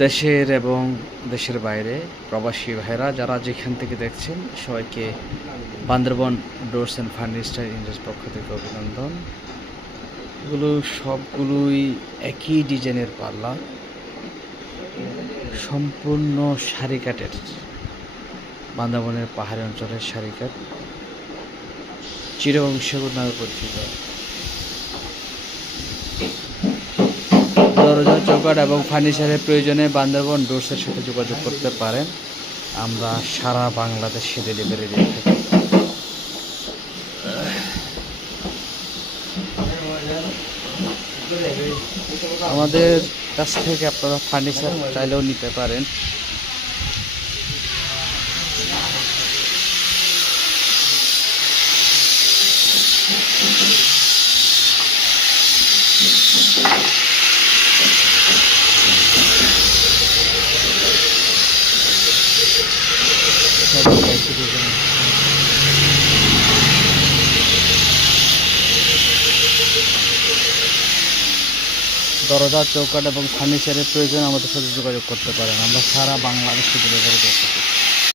দেশের এবং দেশের বাইরে প্রবাসী ভাইরা যারা যেখান থেকে দেখছেন সবাইকে বান্দরবন ডোরস অ্যান্ড ফার্নিচার ইন্ডাস্ট্রির পক্ষ থেকে অভিনন্দন। এগুলো সবগুলোই একই ডিজাইনের পাল্লা, সম্পূর্ণ সারি কাঠের, বান্দরবনের পাহাড়ি অঞ্চলের সারি কাঠ, চিরবংশীয় নামে পরিচিত। দরজা, চৌকাঠ এবং ফার্নিচারের প্রয়োজনে বান্দরবন ডোরসের সাথে যোগাযোগ করতে পারেন। আমরা সারা বাংলাদেশে ডেলিভারি দিয়ে থাকি। আমাদের কাছ থেকে আপনারা ফার্নিচার চাইলেও নিতে পারেন। দরজা, চৌকাঠ এবং ফার্নিচারের প্রয়োজন আমাদের সাথে যোগাযোগ করতে পারেন। আমরা সারা বাংলাদেশে ডেলিভারি দিয়ে থাকি।